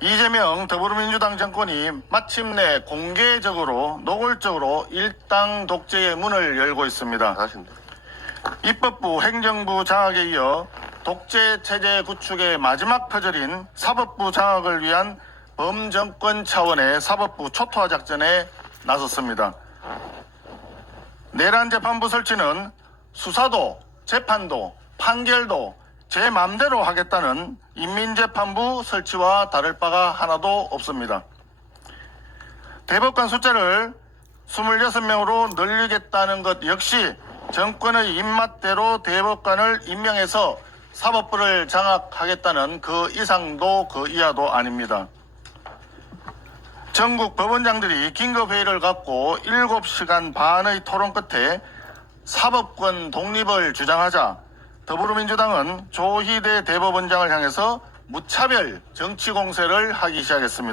이재명 더불어민주당 정권이 마침내 공개적으로 노골적으로 일당 독재의 문을 열고 있습니다. 하신다. 입법부 행정부 장악에 이어 독재 체제 구축의 마지막 퍼즐인 사법부 장악을 위한 범정권 차원의 사법부 초토화 작전에 나섰습니다. 내란 재판부 설치는 수사도 재판도 판결도 제 맘대로 하겠다는 인민재판부 설치와 다를 바가 하나도 없습니다. 대법관 숫자를 26명으로 늘리겠다는 것 역시 정권의 입맛대로 대법관을 임명해서 사법부를 장악하겠다는 그 이상도 그 이하도 아닙니다. 전국 법원장들이 긴급회의를 갖고 7시간 반의 토론 끝에 사법권 독립을 주장하자 더불어민주당은 조희대 대법원장을 향해서 무차별 정치 공세를 하기 시작했습니다.